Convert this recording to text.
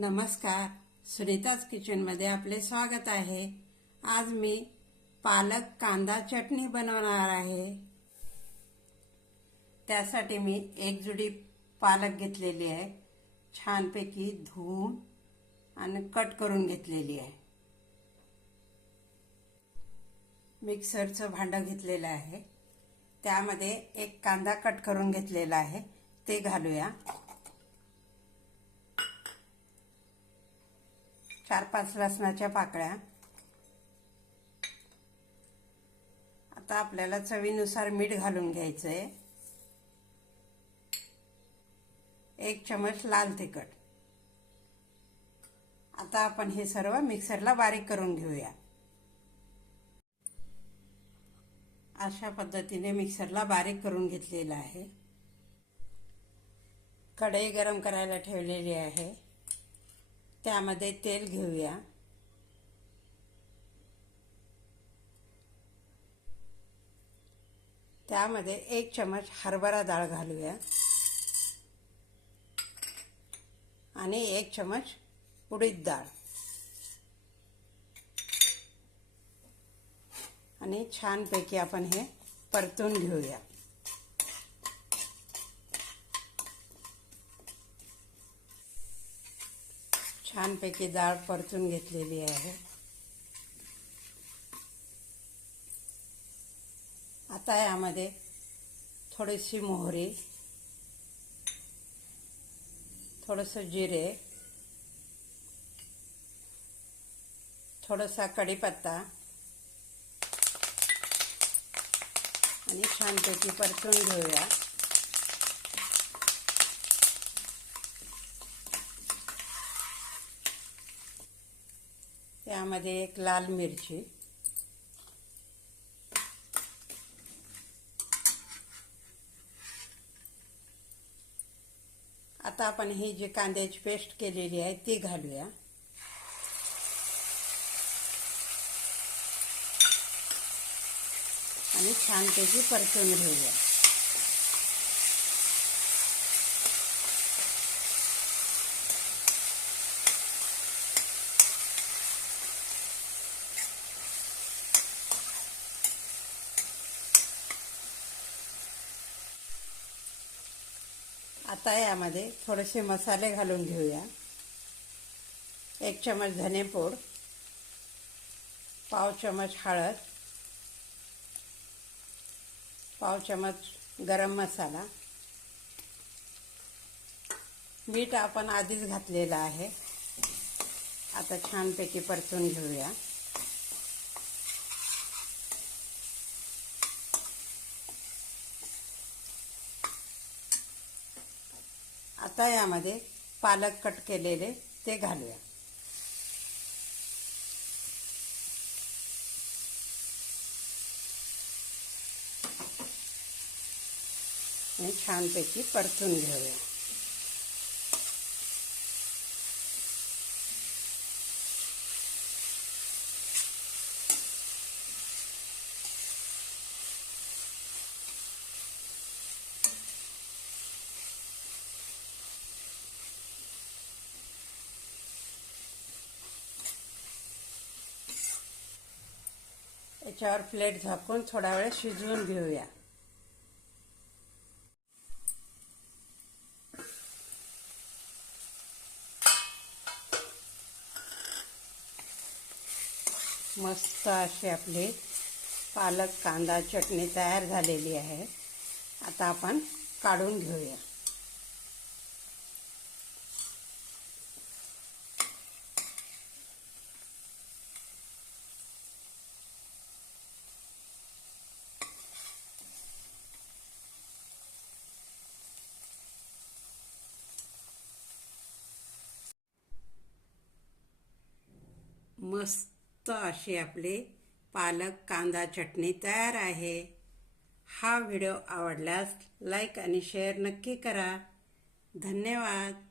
नमस्कार. सुनीताज किचनमध्ये आपले स्वागत आहे. आज मी पालक कांदा चटणी बनवणार आहे. त्यासाठी मी एक जुडी पालक घेतलेली आहे. छानपैकी धुवून आणि कट करून घेतलेली आहे. मिक्सरचं भांडं घेतलेलं आहे. त्यामध्ये एक कांदा कट करून घेतलेला आहे. ते घालूया. चार पाच लसणाच्या पाकळ्या. आता आपल्याला चवीनुसार मीठ घालून घ्यायचं आहे एक चमच लाल तिखट. आता आपण हे सर्व मिक्सरला बारीक करून घेऊया. अशा पद्धतीने मिक्सरला बारीक करून घेतलेलं आहे. कढई गरम करायला ठेवलेली आहे. त्यामध्ये तेल घेऊया. त्यामध्ये एक चमच हरभरा डाळ घालूया. आणि एक चमच उडीद डाळ. आणि छानपैकी आपण हे परतून घेऊया. छानपैकी डाळ परतून घेतलेली आहे. आता यामध्ये थोडीशी मोहरी थोडंसं जिरे थोडासा कढीपत्ता आणि छानपैकी परतून घेऊया. त्यामध्ये एक लाल मिरची. आता आपण ही जी कांद्याची पेस्ट केलेली आहे ती घालूया. आणि छानपैकी परतून घेऊया. आता यामध्ये थोडेसे मसाले घालून घेऊया. एक चमच धनेपूड पाव चमच हळद पाव चमच गरम मसाला. मीठ आपण आधीच घातलेलं आहे. आता छानपैकी परतून घेऊया. आता यामध्ये पालक कट केलेले ते घालूया. आणि छानपैकी परतून घेऊया. याच्यावर प्लेट झाकून थोडा वेळ शिजवून घेऊया. मस्त अशी आपली पालक कांदा चटणी तयार झालेली आहे. आता आपण काढून घेऊया. मस्त अशी आपली पालक कांदा चटणी तयार आहे. हा व्हिडिओ आवडल्यास लाईक आणि शेअर नक्की करा. धन्यवाद.